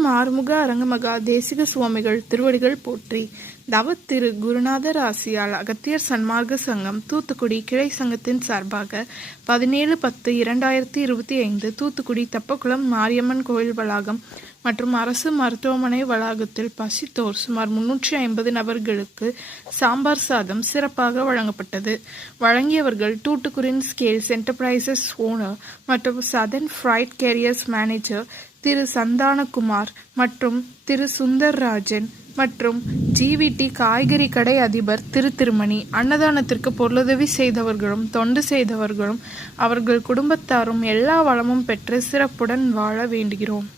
ஓம் ஆறுமுக அரங்கமகா தேசிக சுவாமிகள் திருவடிகள் போற்றி. தவ திரு குருநாதர் ஆசியால் அகத்தியர் சன்மார்க்க சங்கம் தூத்துக்குடி கிளை சங்கத்தின் சார்பாக 17/10/2025 தூத்துக்குடி தப்பக்குளம் மாரியம்மன் கோயில் வளாகம் மற்றும் அரசு மருத்துவமனை வளாகத்தில் பசித்தோர் சுமார் 350 நபர்களுக்கு சாம்பார் சாதம் சிறப்பாக வழங்கப்பட்டது. வழங்கியவர்கள் தூத்துக்குடியின் ஸ்கேல்ஸ் என்டர்பிரைசஸ் ஓனர் மற்றும் சதர்ன் ஃப்ரைட் கேரியர்ஸ் மேனேஜர் திரு சந்தானகுமார் மற்றும் திரு சுந்தர்ராஜன் மற்றும் ஜிவிடி காய்கறி கடை அதிபர் திரு திருமணி. அன்னதானத்திற்கு பொருளுதவி செய்தவர்களும் தொண்டு செய்தவர்களும் அவர்கள் குடும்பத்தாரும் எல்லா வளமும் பெற்று சிறப்புடன் வாழ வேண்டுகிறோம்.